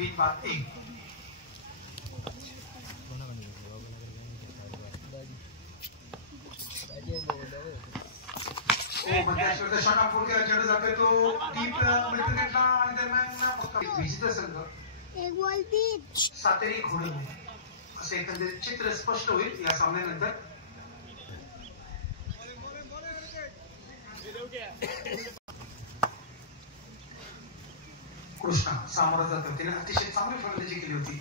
Bin बाद 1. मध्यक्षरचा षटक पूर्ण केला. चेंडू जातोय तो डीप मध्ये घेतला आणि दरम्यान फक्त विजेता संघ एक बॉल 3 सातेरी घोडवणे असे एकंदरीत चित्र स्पष्ट होईल या सामन्यानंतर. कृष्णा सामोरा जातो. तिने अतिशय चांगली फलंदाजी केली होती.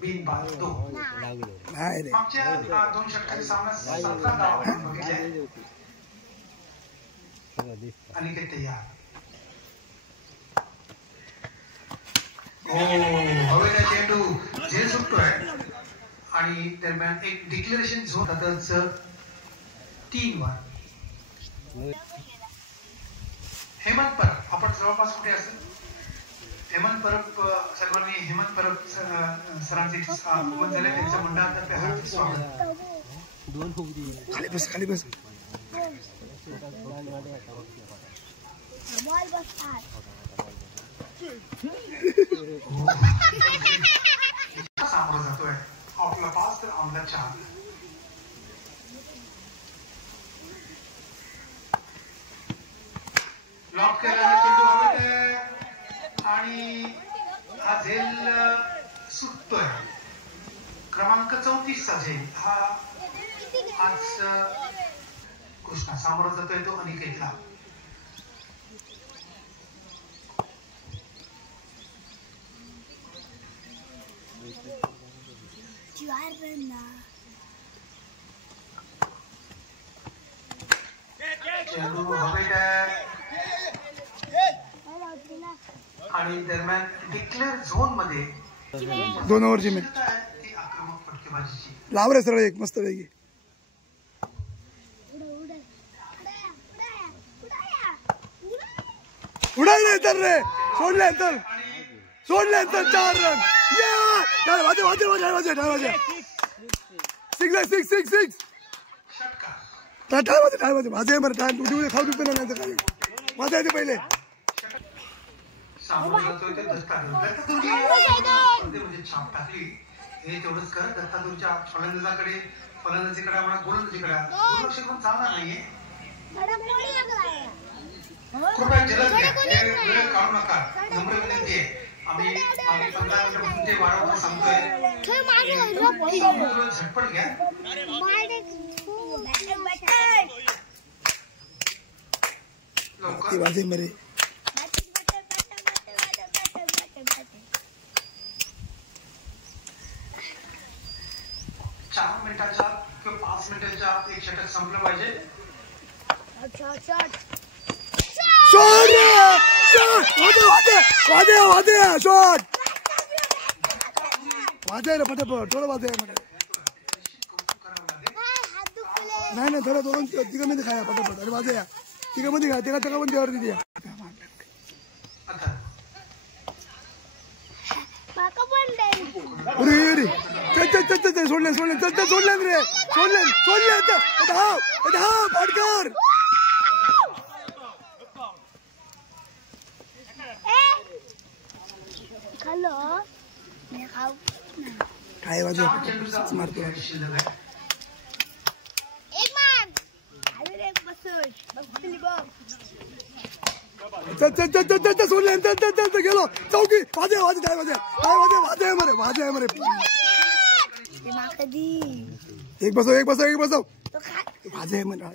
बीन बाद 2. मागच्या 2 षटकांनी सामना 17 धावा बघितल्या. अनिकेत तयार. हवेला चेंडू झेल सुटतोय आणि दरम्यान एक डिक्लेरेशन झोन आताच 3 वर. हेमंत परब आपण जवळपास कुठे असेल? हेमंत परब सर्वांनी हेमंत परब सरांचे आगमन झाले. त्यांच्या मंडळातर्फे हार्दिक स्वागत. खाली बस खाली बस. सामोरा जातोय. आपला 5 तर आमला 4. लॉक केला चेंडू हवेत आणि हा झेल सुटतोय. क्रमांक 34 चा झेल हा आज कृष्णा सामोरा जातोय तो अनिकेतला. चेंडू हवेत आणि दरम्यान डिक्लेअर झोन मध्ये 2 ओव्हरची मॅच. ती आक्रमक फटकेबाजीची लाव रे सरळ एक मस्त पैकी. उडाले तर रे सोडले तर 4 रन. या वाजे वाजे वाजे वाजे वाजे 6 टाय वाजे माझे मर टाइम उडी खाऊ दुपे नाही तर काय माझा ते पहिले सामोरा जातोय ते दत्तादूरची म्हणजे छाप टाकली. हे तेवढंच कर. दत्तादूरच्या फलंदाजीकडे म्हणा गोलंदाजीकडे दुर्लक्ष करून चालणार नाहीये. कृपया जलद घ्या. वेळ काढू नका. नम्र विनंती आहे. आम्ही 15 मिनिटांपासून ते वारंवार सांगतोय. झटपट घ्या. लवकर 4 मिनिटाच्या किंवा 5 मिनिटाच्या आत एक षटक संपलं पाहिजे. नाही नाही थोडं 2 तिघांमध्ये खाया पटापट. अरे वाजे तिघांमध्ये खा. तिघा तिघांमध्ये वरती द्या. सोडले रे सोडले धाव पाटकर. काय वाजे मारतो सोडले गेलो चौकी. वाजे वाजे काय वाजे काय वाजे वाजे मरे वाजे मरे. एक बसव वाजे मरे.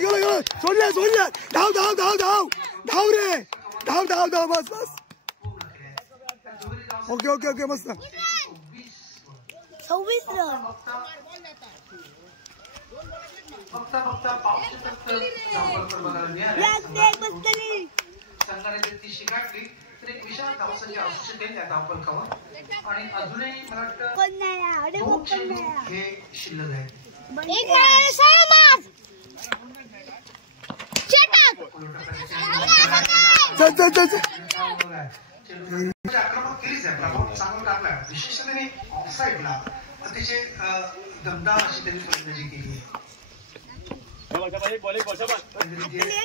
गेलो सोडले धाव रे धाव बस ओके मस्त. 26 रन फक्त संघाने ती शिकाटली तर एक विशाल धावसंख्या असू शकेल त्या धावफलकावर. आणि अजूनही मला वाटतं 2 चेंडू हे शिल्लक आहे. आक्रमक केलीच आहे. प्रभाव चांगला टाकला. विशेषतः ऑफसाईडला अतिशय दमदार अशी त्यांनी फलंदाजी केली आहे.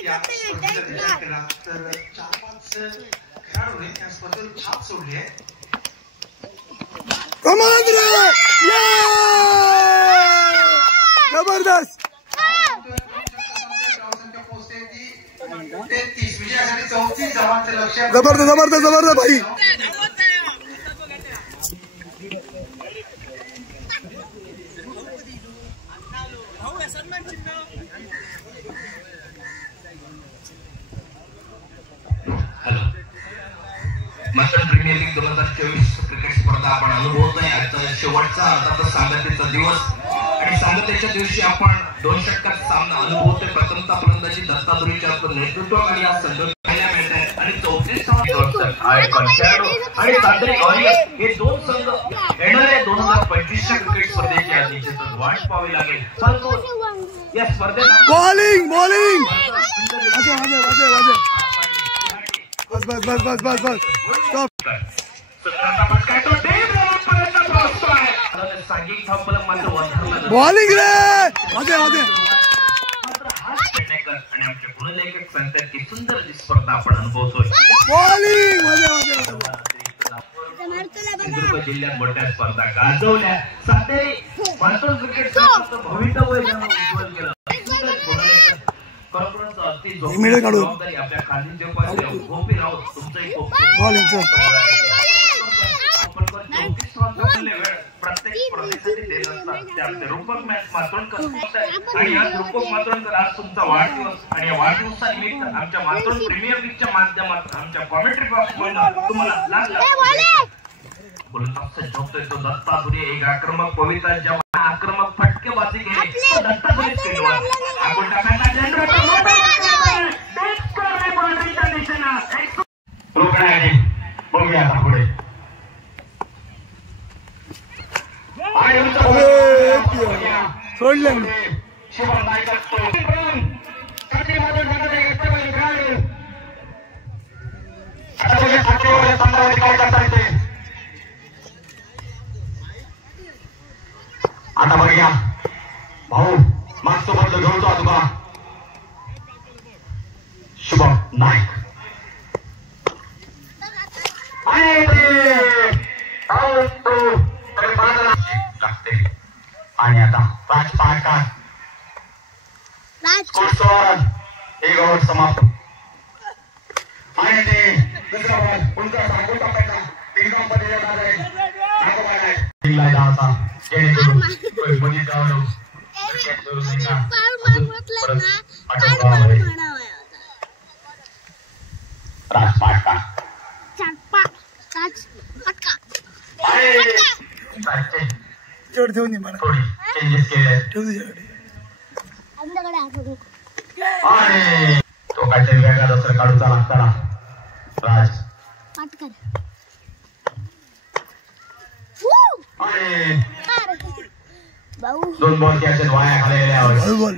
या स्पर्धेचा विचार केला तर 4-5 खेळाडूने त्या स्पर्धेत छाप सोडली आहे. जबरदस्त 33 विजयासाठी 34 जवानचं लक्ष. जबरदस्त जबरदस्त जबरदस्त भाई. महाराष्ट्र प्रीमियर लीग 2024 क्रिकेट स्पर्धा आपण अनुभवतोय. आजचा शेवटचा अर्थातच सांगतेचा दिवस आणि सांगतेच्या दिवशी आपण 2 षटकात सामना अनुभवतोय. प्रथमता फलंदाजी दत्तादुरीच्या नेतृत्वाखाली आज संघ पाहायला मिळत आहे आणि 34 आणि तांत्रिक वॉरियर्स हे 2 संघ येणाऱ्या 2025च्या क्रिकेट स्पर्धेची आज निश्चितच वाट पाहावी लागेल. या स्पर्धेत बॉलिंग बॉलिंग बस बस बस बस बस बस स्टॉप. बॉलिंग रे वाजे वाजे. आणि आमचे गुणलेखक सांगतात की सुंदर जी स्पर्धा आपण अनुभवतोय. बॉलिंग वाजे वाजे. सिंधुदुर्ग जिल्ह्यात मोठ्या स्पर्धा गाजवल्या. सातेरी भारतीय क्रिकेट संघाचं भवितव्य उज्ज्वल केलं. जबाबदारी आपल्या खाली गोपी राऊत तुमचं प्रत्येक स्पर्धेसाठी देत असतात. ते आपले रूपक मॅच मातोंडकर आणि आज रूपक मातोंडकर आज तुमचा वाढदिवस आणि या वाढदिवसानिमित्त आमच्या मातोंड प्रीमियर लीगच्या माध्यमातून आमच्या कॉमेंट्री बॉक्स तुम्हाला झोपतोय तो दत्तादुरी. एक आक्रमक पवित्र जेव्हा आक्रमक फटकेबाजी केली तो दत्तादुरीच केलं. आपण टाकायचा बघूया आता पुढे. सोडले शिवा नायकत्व आता बघूया भाऊ मागचं बदल घेऊन तुका शुभम नाईक आणि आता राजपाटकर एक ओव्हर समाप्त आणि ते दुसरा बॉल उंचा सांगून टाकायचा. राजपाटकर चढ ठेवून मला थोडी चेंजेस केले. ठेवू तुझ्याकडे. आणि तो काहीतरी वेगळा दुसरा काढूचा लागताना राज आणि 2 बॉल त्याच्यात वाया घालवल्यावर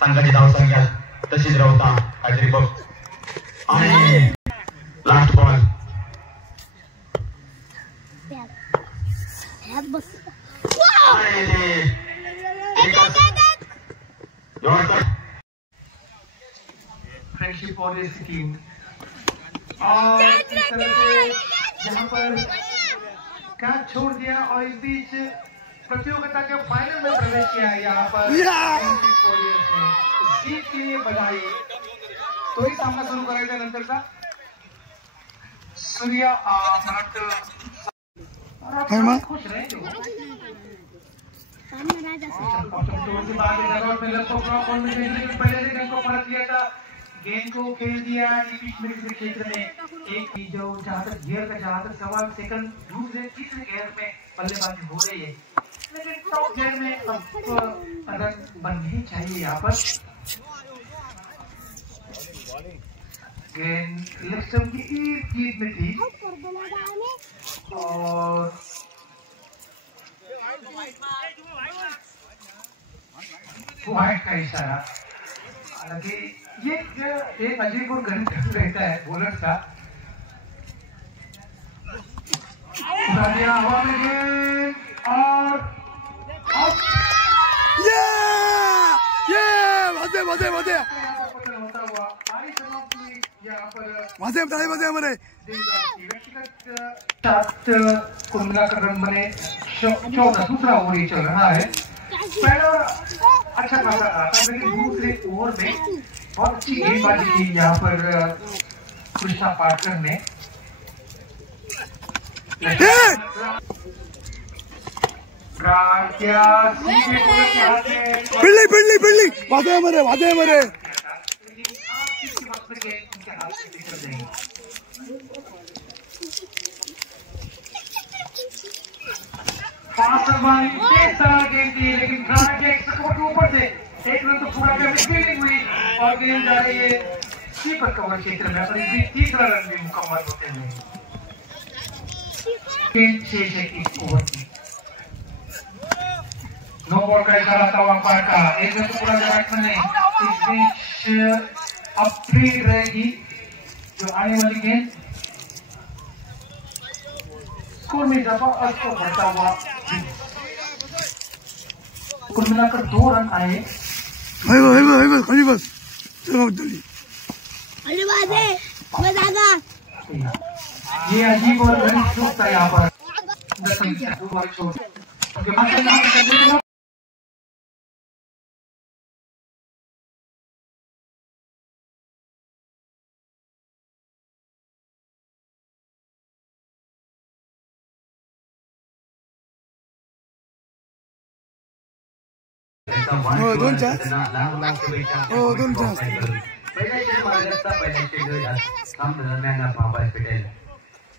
संघाची धावसंख्या तशीच राहता काहीतरी बघ. आणि लास्ट बॉल फ्रेंडशिप और इस टीम और यहाँ पर कैच छोड़ दिया और इस बीच प्रतियोगिता के फाइनल में प्रवेश किया है यहाँ पर जीत के लिए बधाई. तोही सामना सुरू करायचा नंतरचा सूर्य खुश रहे पहले को परत लिया था. गेंद को खेल दिया मिडफील्ड क्षेत्र में. एक जो जहाँ तक गियर का जहाँ तक सवाल सेकंड दूसरे तीसरे गियर में बल्लेबाजी हो रही है लेकिन टॉप गियर में रन बननी चाहिए. यहाँ पर गेंद लेग स्टंप की इर्द में थी और वाइट का इशारा. हालांकि ये एक अजीब और गरीब रहता है बॉलर का. हवा में गेंद और वाजे वाजे होता हुआ आणि समाप्ति यहाँ पर वाजे हमारे सात कुल मिलाकर रन बने 14। दूसरा ओवर ये चल रहा है। पहला अच्छा खासा रहा था लेकिन दूसरे ओवर में बहुत अच्छी गेंदबाजी की यहाँ पर कृष्णा पाटकर ने। बिल्ली वाजे हमारे गेंद थी लेकिन के ऊपर से एक रन तो पूरा फील्डिंग हुई और गेंद जा रही है कीपर कवर क्षेत्र में। पर तीसरा रन भी मुकम्मल होते हुए गेंद शेष है इस ओवर की। नो बॉल का इशारा था अंपायर का। एक रन तो पूरा जवाब में नहीं। इस बीच अब फ्री रहेगी जो आने वाली गेंद स्कोर में इजाफा और स्कोर बढ़ता हुआ। कुल मिलाकर 2 रन आए। बस चलो जल्दी ये अजीब और गरीब चूक था यहाँ पर। दोन चान्स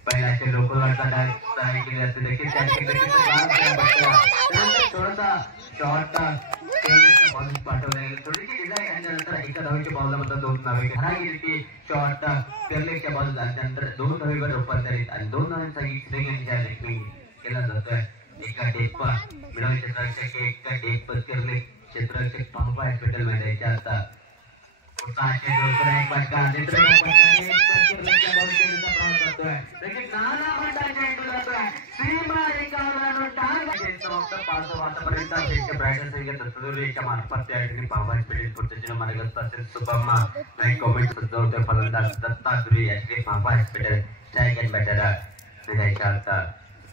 पहिला लोकलचा डाय केले असते देखील थोडासा शॉर्ट बॉल पाठवले थोडीशी डिझाईन आणि नंतर एका धावेच्या बॉलला 2 धावे की शॉर्ट पेरलेच्या बॉल नंतर 2 धावेवर रूपांतरित आणि 2 धावांचा केला जातोय। एका डेप मिळवले क्षेत्ररक्षक एका डेप पेरले क्षेत्ररक्षक पंपा हॉस्पिटल मध्ये आता पुढचा चेंडू एक फटका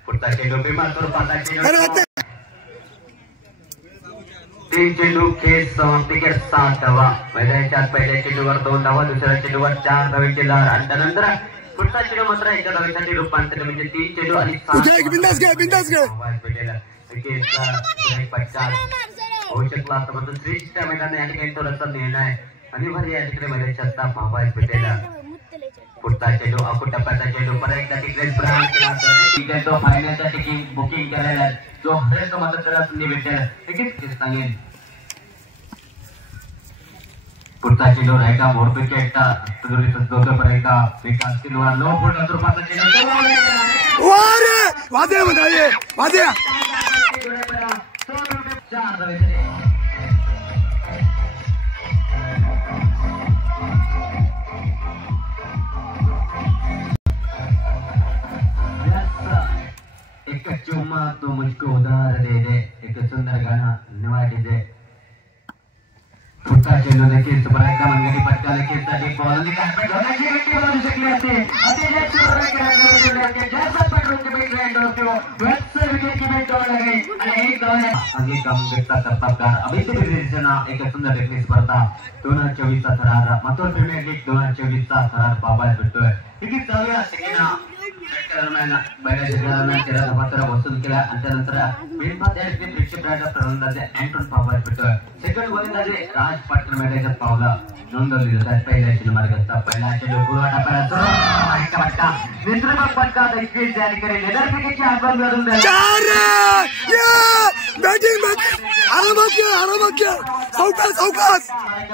पुढचा चेंडू भीमातूर पाहता 3 चेंडू खेळ समाप्ती के 7 धावा। मैदानाच्या पहिल्या चेंडूवर 2 धावा दुसऱ्या चेंडूवर 4 धावेची लहर आणि त्यानंतर पुढचा चेंडू मात्र एका धावेसाठी रूपांतर म्हणजे 3 चेंडू आणि 7 बिंदास घे होऊ शकला असता पण श्रेष्ठ मैदान या ठिकाणी थोडासा निर्णय अनिवार्य या ठिकाणी मैदानाच्या आता भावास भेटेला। पुढचा चेंडू अकू टप्प्याचा चेंडू परत एकदा तिकडे प्रहार केला तर तो फायनलच्या तिकीट बुकिंग करायला जो हरेक मात्र त्याला संधी भेटेल तिकीट सांगेल। पुढचा चेंडू रायका मोडपैकी एकटा दोघं पर एका विकास किलवा लो फुट स्वरूपाचा चेंडू वाजे मध्ये वाजे 4 धावे एक चुम्मा तो मुझको उधार दे दे एक सुंदर गाना धन्यवाद दे। पुढचा चेंडू देखील सुपरएका मनगटी पटका देखील साठी बॉल निकाल दोनाची विकेट बाजू शकली असते अतिशय सुंदर केला के जैसा पकड़ के बैठ रहे दोस्तों वैसे विकेट की बैट डाल गई आणि एक धाव आगे काम करता कर्तव्यकार अभिषेक निर्देशना एक सुंदर देखील स्पर्धा 2024 चा थरार मात्र प्रीमियर लीग 2024 चा थरार बाबास भेटतोय। तिकीट चालूया सेकंड वसूल केला आणि त्यानंतर अँटोन पॉवर भेटतोय। सेकंड गोलंदाजी राज पाटकर मैदानात पावला नोंदवली जातात। पहिल्या चेंडू मार्गाचा पहिला चेंडू पूर्व टप्प्याला नेत्रपक फटका देखील जारी करेल लेदर क्रिकेटची आगमन करून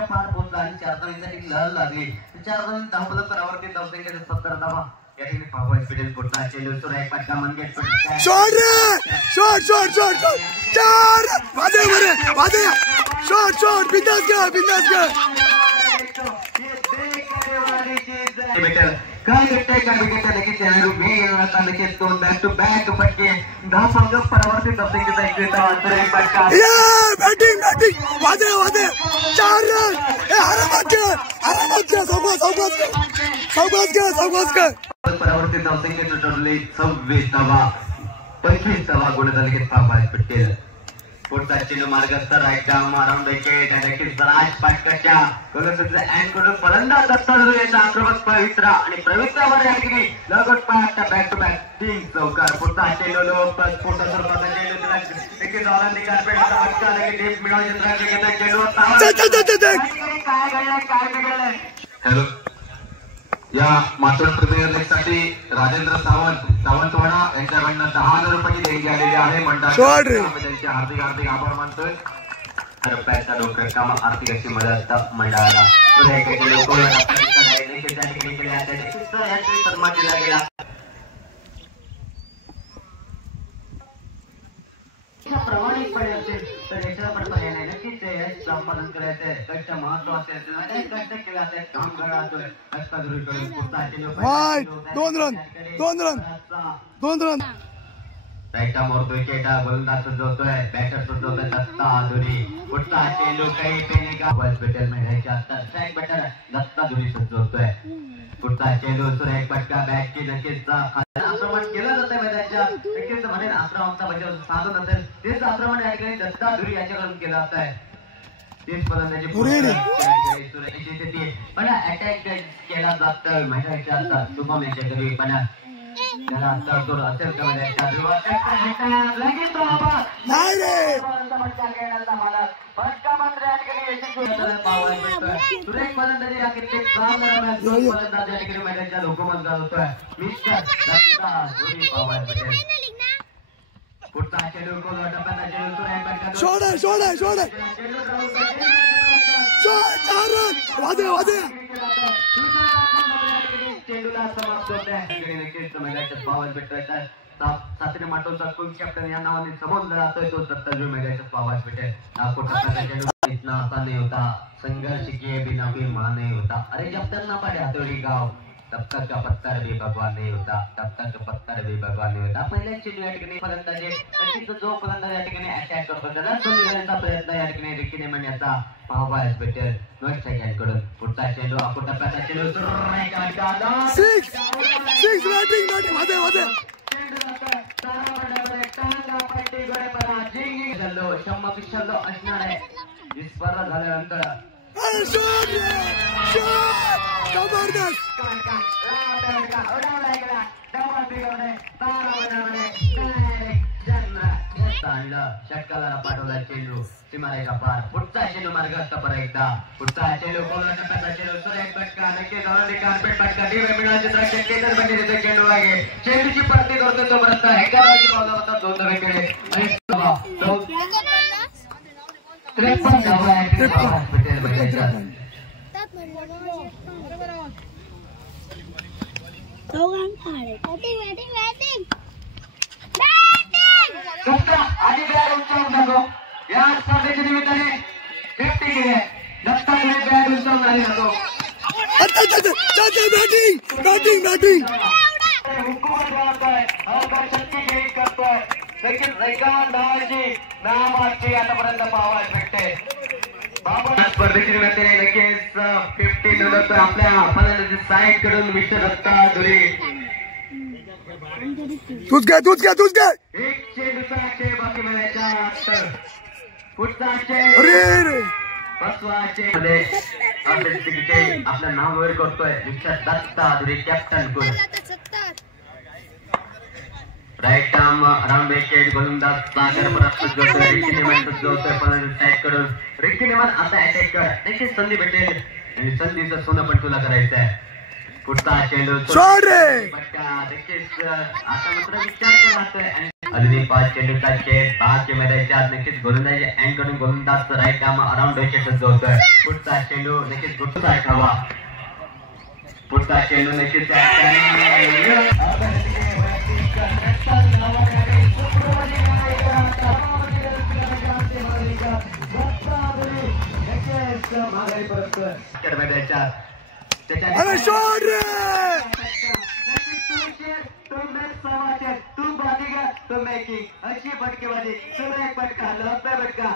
पार पोहोचला आणि 4 धावांसाठी लहर लागली। 4 धावांनी धावलं तर आवडते धावसंख्या 70 धावा या ठिकाणी पावर हॉस्पिटल पुढचा चेंडू सुरू एक फटका मनगेट शॉट 4 वाजे शॉट बिंदास घ्या भेटेल काय भेटतंय काय विकेटच्या लगेच चेंडू वेग आता लगेच दोन बॅक टू बॅक फटके धावसंघ परावर्तित दर्शकांचा एकटा अंतर एक फटका बॅटिंग वादे 4 रन आरामात घे सावकाश परावर्तित धावसंख्येचं ठरले 26 धावा 25 धावा गुणधर लगेच पाच पटकेल पुढचा चेंडू मार्गस्थ राईट डाऊन अराउंड विकेट आणि नक्कीच राज पाटकरच्या गोलंदाजीचा एंड करून फलंदाज दत्तात्रय याचा आक्रमक पवित्रा आणि प्रवित्रावर या ठिकाणी लगत पाय बॅक टू बॅक 3 चौकार पुढचा चेंडू लोकस पुढचा स्वरूपाचा चेंडू नक्कीच ऑलंदी कार्पेटचा फटका लगेच डीप मिडल चेंडू काय बिघडलंय हॅलो या मास्टर प्रीमियर लीग साठी राजेंद्र सावंतवाडा यांच्याकडनं 10,000 रुपये देणगी आलेली आहे त्यांचे हार्दिक आभार मानतोय रुपयाचा डोकर काम आर्थिक अशी मदत मंडळाला सन्मान दिला गेला प्रमाणिकपणे असेल तर याच्यावर पण पर्याय नाही नक्कीच यश संपादन करायचंय कष्ट महत्वाचे कष्ट केले असेल काम करायचंय कष्टादुरीकडून दोन रन राईटा मोरतोय विकेटा गोलंदाज सजवतोय बॅटर सजवतोय दत्ता धुरी पुढचा चेंडू काही पेने का बॉल भेटेल मिळायच्या असतात स्ट्राईक बॅटर दत्ता धुरी सजवतोय पुढचा चेंडू सुर एक फटका बॅट की नक्कीच आक्रमण केलं जातंय मैदानाच्या नक्कीच म्हणेल आक्रमणचा म्हणजे साधन असेल तेच आक्रमण या ठिकाणी दत्ता धुरी याच्याकडून केलं जात आहे तेच फलंदाजी पण अटॅक केला जातोय मैदानाच्या असतात शुभम याच्या घरी पण त्याला तडतोड असेल का फटका मात्र या ठिकाणी सुरेख फलंदाजी या कित्येक फलंदाज या ठिकाणी मैदानाच्या लोकमत गाजवतोय मिस्टर दत्ता धुरी पवार पुढचा चेंडू टप्प्याचा चेंडू सोड 4 रन वादे चेंडूला समाप्त होत आहे नक्कीच मैदानाच्या पावन भेटायचा सातने माटोचा कोण कॅप्टन या नावाने समजला जातोय तो दत्ताजी मैदानाच्या पावास भेटेल टप्प्याचा चेंडू इतना आसान नहीं होता संघर्ष किए बिना कोई मान नहीं होता अरे जब तक ना पड़े हथौड़ी गाँव तब तक का पत्थर भी भगवान नहीं होता पहिल्या चेंडू या ठिकाणी फलंदाजी नक्कीच जो फलंदाज या ठिकाणी अटॅक करतो त्याला सोडण्याचा प्रयत्न या ठिकाणी रिकीने म्हणण्याचा पाहावयास भेटेल नॉट सेकंडकडून पुढचा चेंडू आपण टप्प्याचा चेंडू शम्मा असणार आहे ही स्पर्धा झाल्यानंतर षटकाला पाठवला चेंडू सीमारेखा पार पुढचा चेंडू मार्ग असता परत एकदा पुढचा चेंडू कोणा टप्प्याचा चेंडू सुरेख फटका नक्कीच कार्पेट फटका डीवे मिळाचे द्राक्ष केंद्र म्हणजे देतो चेंडू वागे चेंडूची परती करतो तो परत हेकाराची पावला होता दोन धावेकडे 53 धावा या स्पर्धेच्या निमित्ताने 50 केले दत्ता बॅट उंचावून आली जातो बॅटिंग हुकूमत राहतोय हरभर शक्ती खेळी करतोय देखील रैकान धावांची नामाची आतापर्यंत पाहावयास भेटते स्पर्धेच्या निमित्ताने नक्कीच 50 नंतर आपल्या फलंदाजी साईड कडून मिस्टर दत्ता धुरी तूच घे एक चेंडूचा खेळ बाकी मिळायचा पुढचा चेंडू मध्ये आपलं नाव वगैरे करतोय मिस्टर दत्ता धुरी कॅप्टन कोण राईट आर्म राऊंड विकेट गोलंदाज सागर परत जोडतोय रिकी नेमन जोडतोय फलंदाज साईड कडून रिकी नेमन आता अटॅक कर नक्कीच संधी भेटेल आणि संधीचं सोनं पण तुला करायचं आहे पुढचा चेंडू नक्कीच आता मात्र विचार करायचा आणि अजूनही 5 चेंडूचा खेळ 5 मैदानाच्या आत नक्कीच गोलंदाजी एंड कडून गोलंदाज राईट आर्म अराउंड विकेट जोडतोय पुढचा चेंडू नक्कीच गुटचा खावा पुढचा चेंडू नक्कीच मैदानाच्या अरे शॉट रे तो मॅच समाचार तू बाजीगर तो मेकिंग अशी फटकेबाजी सगळं एक फटका लंबा फटका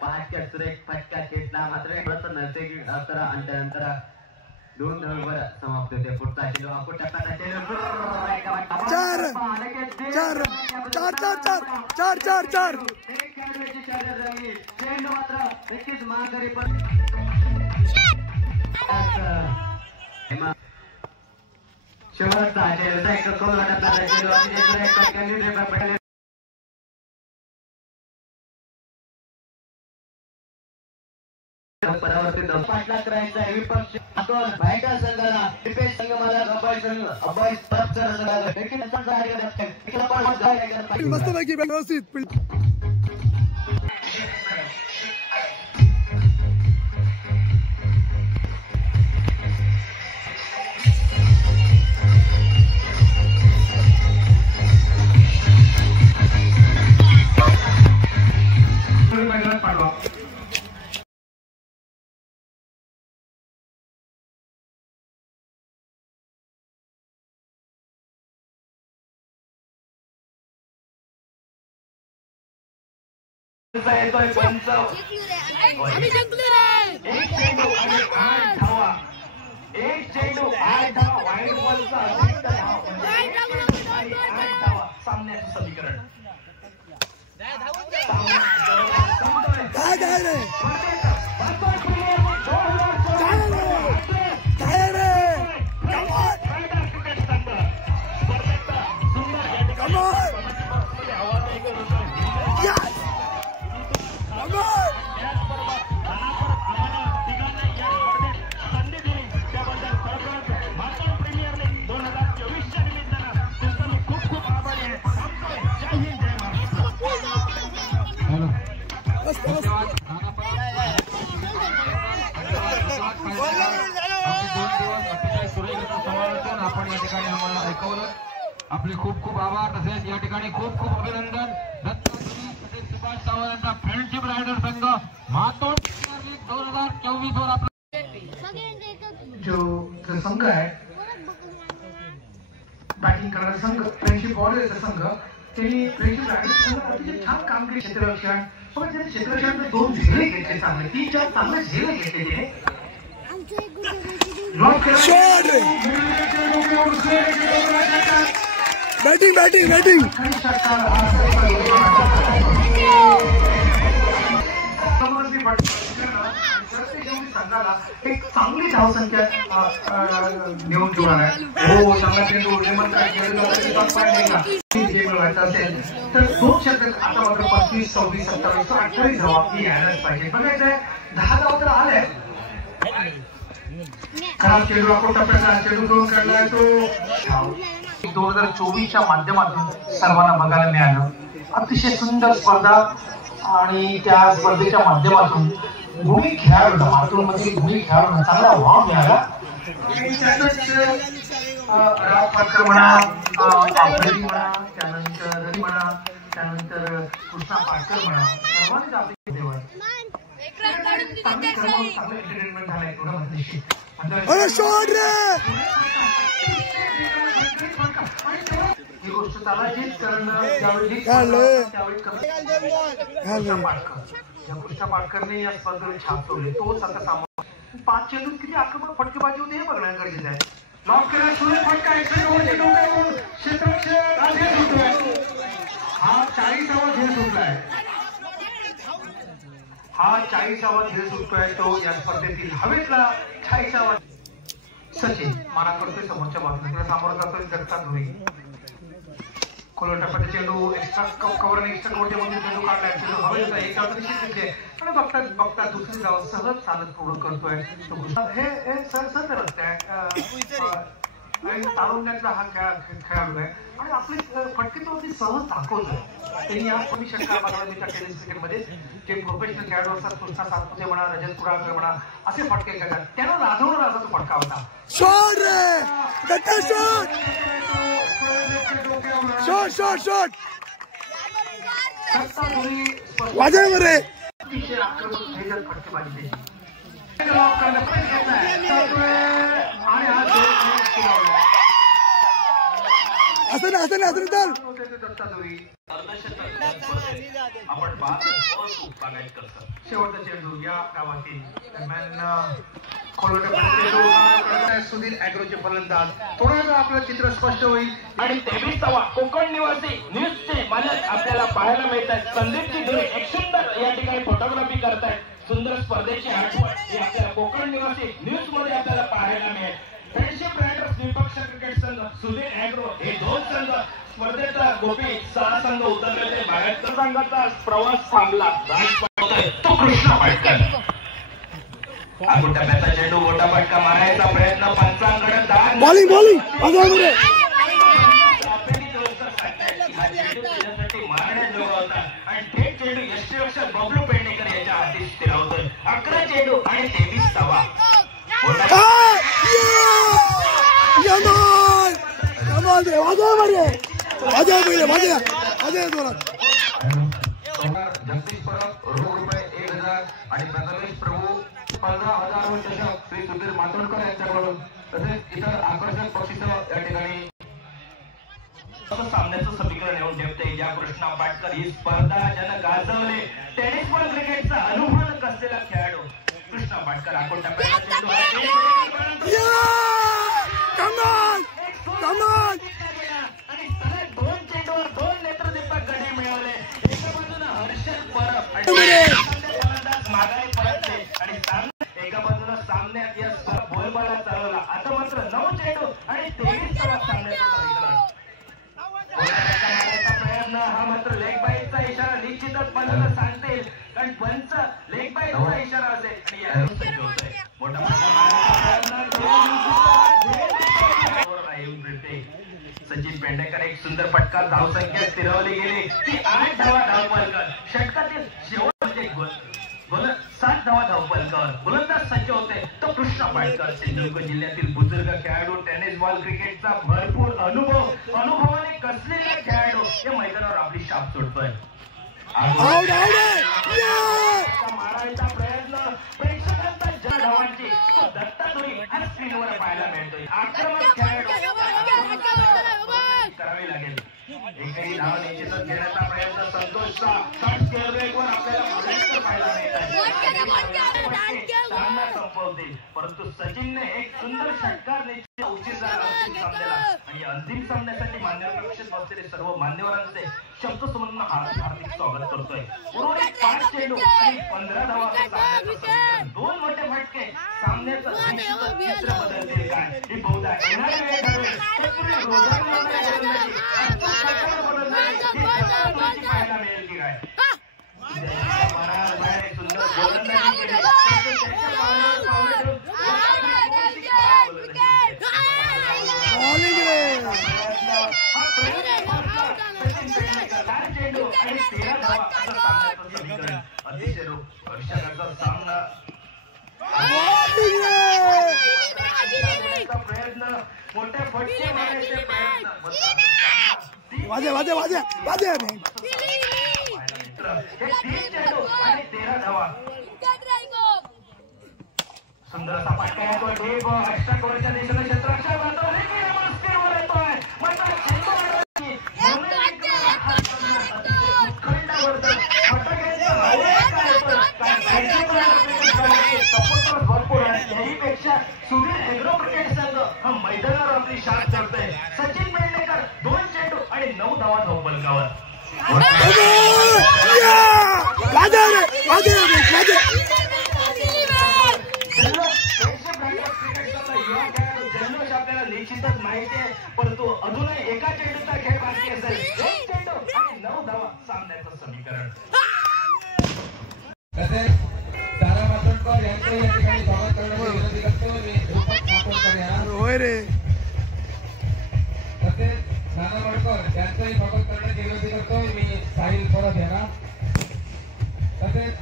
पाच एक फटका घेतला मात्र नैसर्गिक अंतरा आणि त्यानंतर 2 धावांवर समाप्त होते. पुढचा चेंडू आपण टप्प्याचा चेंडू चार चेंडू मात्र नक्कीच महागारी पण शेवटचा चेंडू एक कोल टप्प्याचा चेंडू आणि परावर्तित पाठला करायचा आहे विपक्ष आपण बायका संघाला डिफेन्स संघ मला अब्बाई संघ अब्बाई पत्तर संघाला देखील संघाला करतात मस्तपैकी व्यवस्थित येतोय पंच एक चेंडू 8 धावा वाईड बॉलचा सामन्याचं समीकरण आपले खूप खूप आभार. तसेच या ठिकाणी खूप खूप अभिनंदन सुभाष सावंत यांचा फ्रेंडशिप रायडर संघ महातोड 2024 वर आपला जो संघ आहे बॅटिंग करणारा संघ फ्रेंडशिप वॉरियर्स संघ त्यांनी फ्रेंडशिप रायडर संघ अतिशय छान कामगिरी क्षेत्ररक्षण पण त्यांनी क्षेत्ररक्षण 2 झेले घेतले चांगले 3-4 चांगले झेले घेतले तिने बैटिंग संघाला एक चांगली धावसंख्या घेऊन ठेवणार आहे. हो चांगला चेंडू लेमन मिळवायचा असेल तर 2 षटक आता मात्र 25, 26, 27, 28 धावा ही यायलाच पाहिजे. बघायचंय 10 धावा तर आल्या. खराब चेंडू आपण टप्प्याचा चेंडू दोन काढलाय तो 2024च्या माध्यमातून सर्वांना बघायला मिळालं. अतिशय सुंदर स्पर्धा आणि त्या स्पर्धेच्या माध्यमातून गुणी खेळाडूंना मातृमधील गुणी खेळाडूंना चांगला वाव मिळाला. राव पाटकर म्हणा म्हणा त्यानंतर रवी म्हणा त्यानंतर कृष्णा पाटकर म्हणा सर्वांनीच आपली देवळ चांगली एंटरटेनमेंट झालाय एवढं निश्चित. ही गोष्ट चालायचीच कारण त्यावेळी कृष्णा पाटकरने या स्पर्धेला छाप सोडले. तोच आता सामोर 5 चेंडूत किती आक्रमक फटकेबाजी होते हे बघणं गरजेचं आहे. लॉक केला सुरेश फटका क्षेत्ररक्षक हा 40वा झेल सुटलाय. हा 40वा झेल सुटतोय तो या स्पर्धेतील हवेतला 40वा. सचिन मारा करतोय समोरच्या बाजूला सामोरं जातोय जगता धुरी कोलटप्प्याचा चेंडू एक्स्ट्रा कव्हर आणि एक्स्ट्रा कव्हरच्या मध्ये चेंडू काढलाय. चेंडू हवेत आहे एका निश्चित आणि बघता दुसरी धाव सहज चालत पूर्ण करतोय. हे सर रस्ते आहे तारुण्यातला हा खेळाडू आहे आणि आपली फटके तो अगदी सहज दाखवतोय. त्यांनी या कमी शंका बांधवांच्या टेनिस क्रिकेटमध्ये जे प्रोफेशनल खेळाडू असतात कृष्णा सातपुते म्हणा रजत कुडाळकर म्हणा असे फटके खेळतात त्यांना लाजवणारा असा तो फटका होता. शॉट वाजव रे अतिशय आक्रमक फटकेबाजी असं नाही चल आपण पाहतो शेवटचा चेंडू या गावातील सुधीर ॲग्रोचे फलंदाज. थोडा वेळ आपलं चित्र स्पष्ट होईल. आणि 23वा कोकण निवासी न्यूजचे मालक आपल्याला पाहायला मिळतात. संदीपची धुळे एक सुंदर या ठिकाणी फोटोग्राफी करतायत. सुंदर स्पर्धेची आठवण ही आपल्याला कोकण निवासी न्यूज मध्ये आपल्याला पाहायला मिळेल. फ्रेंडशिप रायडर्स निपक्ष क्रिकेट संघ सुधीर ॲग्रो हे दोन संघ स्पर्धेचा गोपी 6 संघ उतरलेले. भारत संघाचा प्रवास थांबला. तो कृष्णा पाटकर टप्प्याचा चेंडू मोठा फटका मारायचा प्रयत्न. पंचांकडे बॉलिंग मारण्याजोगा होता आणि थेट चेंडू यष्टीरक्षक बबलू पेडणेकर याच्या हाती स्थिरावतोय. 11 चेंडू आणि 23 धावा. जगदीश परब रोख रुपये 1000 आणि प्रथमेश प्रभू 15,000 व चषक श्री सुधीर मातोंडकर यांच्याकडून. तसेच इतर आकर्षक बक्षिस या ठिकाणी सामन्याचं समीकरण येऊन ठेवते. या कृष्णा पाटकर ही स्पर्धा ज्यानं गाजवले टेनिस बॉल क्रिकेटचा अनुभव कसलेला खेळाडू कृष्णा पाटकर. आपण टप्प्याचा चेंडू आणि सलग 2 चेंडूवर 2 नेत्रदीपक गडी मिळवले. एका बाजूला हर्षद परब आणि माघारी परतले आणि एका बाजूला सामन्यात या बोलबाला चालवला. आता मात्र 9 चेंडू आणि 23 धावा सामन्याचं समीकरण. प्रयत्न हा मात्र लेग बाईटचा इशारा निश्चितच पंचाला सांगतील कारण पंच लेग बाईटचा इशारा असेल आणि सज्ज होतोय. मोठा सचिन पेंडेकर एक सुंदर फटका. धावसंख्या स्थिरवली गेली ती 8 धावा धावपलकर. षटकातील शेवटचे गोल 7 धावा धावपलकर. गोलंदाज सज्ज होते तो कृष्णा पाटकर. सिंधुदुर्ग जिल्ह्यातील बुजुर्ग खेळाडू टेनिस बॉल क्रिकेटचा भरपूर अनुभवाने कसलेला खेळाडू या मैदानावर आपली छाप सोडतोय. मारायचा प्रयत्न प्रेक्षकांचा ज्या धावांची तो दत्ताधुरी आज स्क्रीनवर पाहायला मिळतोय. आक्रमक खेळाडू करावी लागेल. एकही धाव निश्चितच घेण्याचा प्रयत्न संतोषचा शॉट स्केअरवेगवर आपल्याला पाहायला मिळत सामना संपवते. परंतु सचिनने एक सुंदर षटकार निश्चित उशीर झाला अंतिम सामन्याला आणि अंतिम सामन्यासाठी मान्यवर कक्षेत बसलेले सर्व मान्यवरांचे शब्दसमूह हार्दिक स्वागत करतोय. उर्वरित 5 चेंडू आणि 15 धावा सामन्याचं समीकरण. 2 मोठे फटके सामन्याचं चित्र बदलतील काय ही बहुधा येणारी वेळ ठरवेल. तत्पूर्वी रोजाना पाहायला मिळेल की काय. सुंदर गोलंदाजी चेंडू आणि 13 धावा असं सामन्याचं समीकरण. अतिशय रोषाचा सामना प्रयत्न मोठे फटके मारण्याचे प्रयत्न. आणि 13 धावा. सुंदर असा फटका येतो. डेप एक्स्ट्रा कव्हरच्या दिशेने क्षेत्ररक्षक वर येतोय. भरपूर याहीपेक्षा सुधीर ॲग्रो क्रिकेट संघ हा मैदानावर आपली शाख करतोय. सचिन पेडणेकर 2 चेंडू आणि 9 धावा धावपलकावर. जल्लोष आपल्याला निश्चितच माहिती आहे परंतु अजूनही एका चेंडूचा खेळ बाकी असेल. 1 चेंडू आणि 9 धावा सामन्याचं समीकरण. तसेच तारा मातोंडकर यांचं या ठिकाणी स्वागत करण्याची विनंती करतो मी. रूपक मातोंडकर यांना होय रे. तसेच नाना मडकर यांचंही स्वागत करण्याची विनंती करतो मी. साहिल परब यांना. तसेच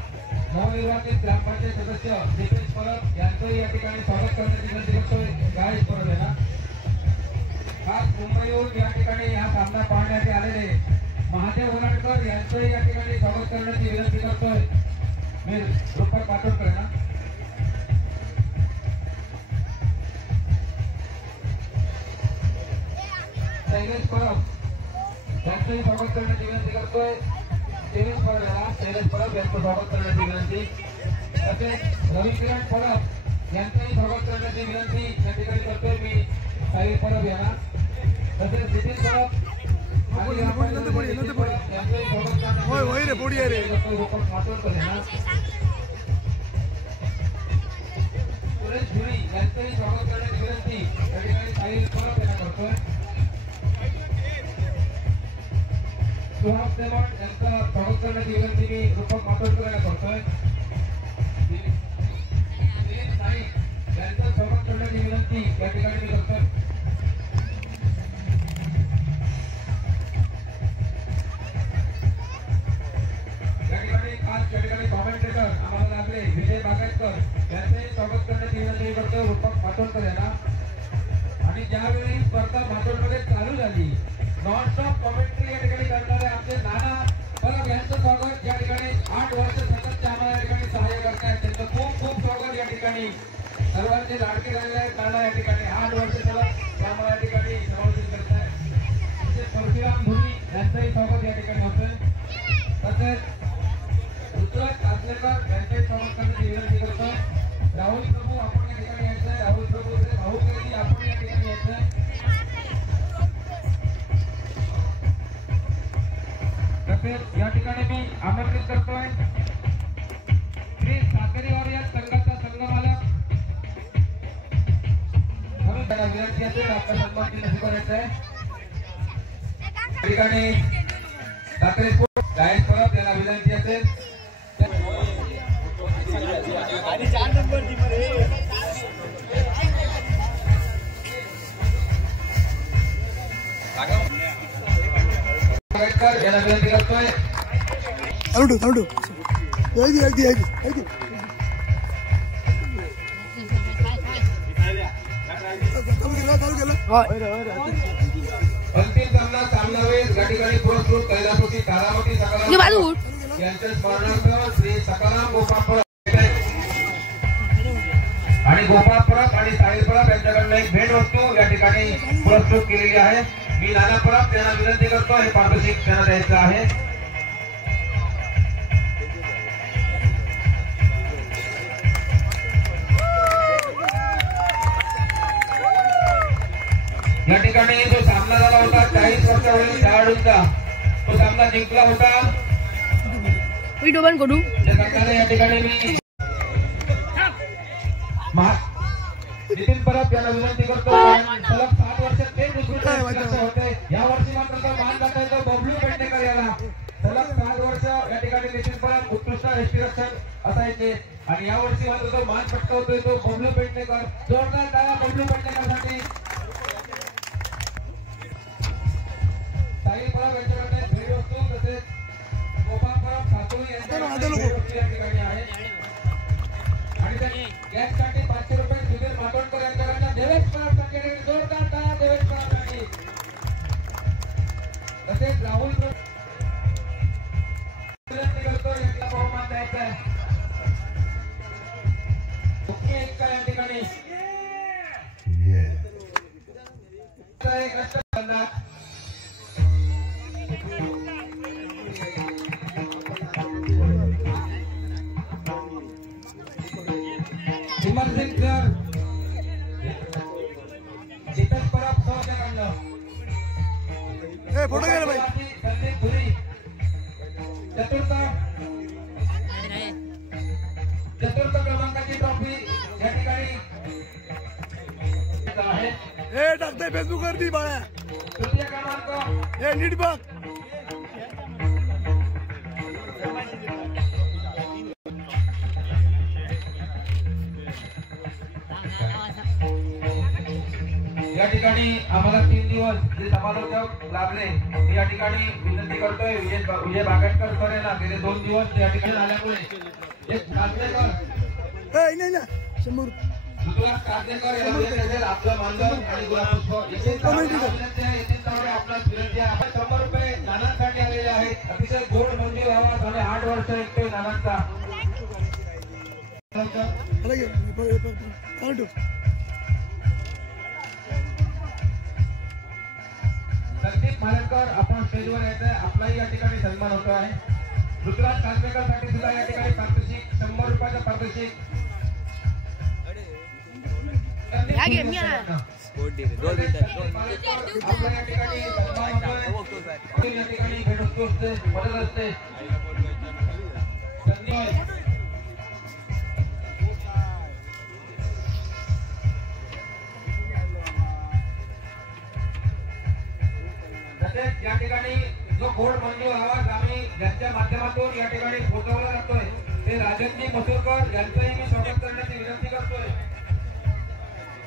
नवनिर्वाचित ग्रामपंचायत सदस्य दीपेश परब यांचंही या ठिकाणी स्वागत करण्याची विनंती करतोय. गायेश परब यांना. आज मुंबईहून या ठिकाणी हा सामना पाहण्यात आलेले महादेव उनाडकर यांचंही या ठिकाणी स्वागत करण्याची विनंती करतोय मी. रूपक मातोंडकर यांना. शैलेश परब यांचंही स्वागत करण्याची विनंती करतोय. शैलेश परब यांचं स्वागत करण्याची विनंती. तसेच रविकिरण परब यांचंही स्वागत करण्याची विनंती या ठिकाणी करतोय मी साहिल परब यांना. तसेच नितीन परब सुरेश धुरी यांचंही स्वागत करण्याची विनंती या ठिकाणी साहिल परब यांना करतोय. सुहास देवाण यांचं स्वागत करण्याची विनंती मी रूपक मातोडकर यांना करतोय. दिलीप नाईक यांचं स्वागत करण्याची विनंती या ठिकाणी मी करतोय. या ठिकाणी कॉमेंटेटर आम्हाला लागले विजय बागायतकर यांचंही स्वागत करण्याची विनंती करतोय रूपक मातोडकर यांना. आणि ज्यावेळी स्पर्धा मातोडमध्ये चालू झाली नॉनस्टॉप कॉमेंट्री या ठिकाणी करणारे आमचे नाना परब यांचं स्वागत या ठिकाणी 8 वर्ष सतत आम्हाला या ठिकाणी सहाय्य करतायत. त्यांचं खूप खूप स्वागत या ठिकाणी. सर्वांचे लाडके झालेले आहेत नाना या ठिकाणी 8 वर्ष सतत आम्हाला या ठिकाणी समालोचन करतायत. तसेच परशुराम धुरी यांचंही स्वागत या ठिकाणी होतंय. तसेच ऋतुराज कासलेकर यांचंही स्वागत करण्याची विनंती करतोय. राहुल प्रभू आपण या ठिकाणी यायचंय. राहुल प्रभू भाऊ कैदी आपण या ठिकाणी यायचंय. तसेच या ठिकाणी मी आमंत्रित करतोय श्री साखरी वारिया संघाचा संघमालक म्हणून त्यांना विनंती असेल आपला सन्मान चिन्ह स्वीकारायचं आहे. या ठिकाणी साखरी गायक परब यांना विनंती असेल. याला विनंती करतोय. अंतिम सामना सामनावीर या ठिकाणी पुरस्कृत कैलासवासी तारामती सकाराम यांच्या स्मरणार्थ श्री सकाराम गोपाळ परब आणि गोपाळ परब आणि साहिल परब यांच्याकडनं एक भेटवस्तू या ठिकाणी पुरस्कृत केलेली आहे. मी नाना परब त्यांना विनंती करतो हे पारितोषिक त्यांना द्यायचं आहे. या ठिकाणी जो सामना झाला होता 40 वर्षावरील खेळाडूंचा तो सामना जिंकला होता. या ठिकाणी मी नितीन परब यांना विनंती करतो. सलग 7 वर्ष ते दुसरे होते. या वर्षी मात्र मान दाखवायचा बबलू पेडणेकर याला. सलग 7 वर्ष या ठिकाणी नितीन परब उत्कृष्ट यष्टीरक्षक असायचे आणि या वर्षी मात्र तो मान पटकावतोय तो बबलू पेडणेकर. जोरदार टाळ्या बबलू पेडणेकरसाठी. साहिल परब यांच्याकडे भेटवस्तू तसेच गोपाळ परब सातोळी यांच्याकडे भेटवस्तू या ठिकाणी आहे. आणि त्या गॅससाठी 500 रुपये सुधीर मातोडकर यांच्याकडनं देवेश परबसाठी जोरदार टाळ्या देवेश परबसाठी. तसेच राहुल विनंती करतो यांना बहुमान द्यायचा आहे. मुख्य एक या ठिकाणी एक रस्ता सिमरसिंग सर दीपक परब सहकार्यानं फोटो घ्या भाई. संदीप धुरी चतुर्थ क्रमांकाची ट्रॉफी या ठिकाणी आहे. हे टाकते फेसबुक वरती बाळा. तृतीय क्रमांक हे नीट बघ. या ठिकाणी आम्हाला 3 दिवस जे समालोचक लाभले या ठिकाणी विनंती करतोय विजय बागेटकर सर यांना गेले 2 दिवस या ठिकाणी आल्यामुळे एक कासलेकर नाही ना 100 ऋतुराज कासलेकर यांना विनंती असेल आपलं मानधन आणि गुलाबपुष्प इथे विनंती आहे. इथे त्यामुळे आपला विनंती आहे. आपण 100 रुपये नानांसाठी आलेले आहेत. अतिशय गोड म्हणजे व्हावा आणि 8 वर्ष ऐकतोय नानांचा. संदीप मालेकर आपण स्टेजवर यायचंय, आपलाही या ठिकाणी सन्मान होतो आहे. ऋतुराज कासवेकर साठी सुद्धा या ठिकाणी पारितोषिक 100 रुपयाचं पारितोषिक. आपल्या या ठिकाणी सन्मान होतोय. या ठिकाणी भेट असते, मदत असते. तसेच या ठिकाणी जो गोड मंजूर आवाज आम्ही ज्यांच्या माध्यमातून या ठिकाणी पोहोचवला जातोय ते राजनजी मसूरकर यांचंही मी स्वागत करण्याची विनंती करतोय.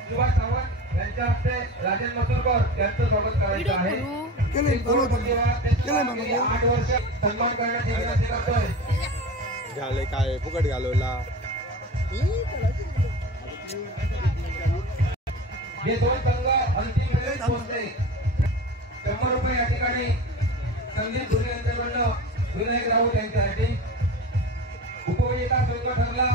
सुभाष सावंत यांच्या हस्ते राजन मसूरकर यांचं स्वागत करायचं आहे. 8 वर्ष सन्मान करण्याची विनंती करतोय. झाले काय फुकट घालवला. हे 2 संघ अंतिम फेरीत पोहोचले. 100 रुपये या ठिकाणी संदीप धुले यांच्याकडनं विनायक राऊत यांच्यासाठी. उपविजेता संघ ठरला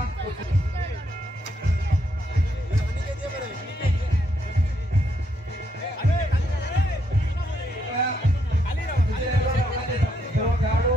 खेळाडू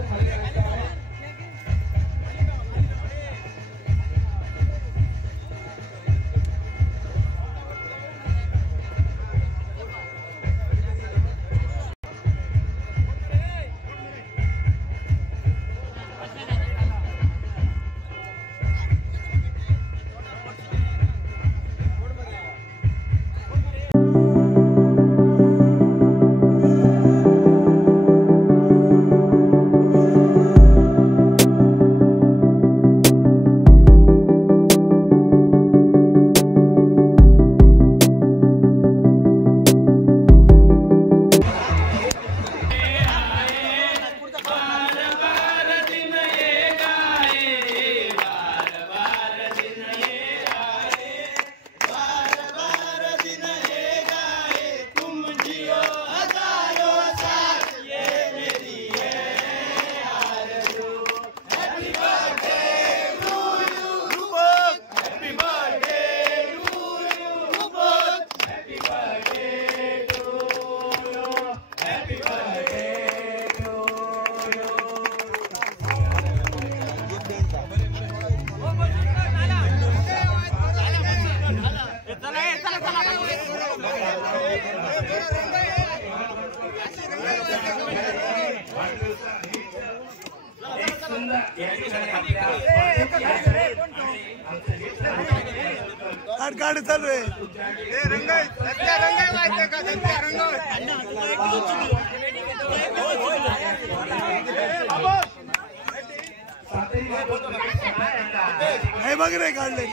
गाडी चालू आहे. हे बघ रे काढले.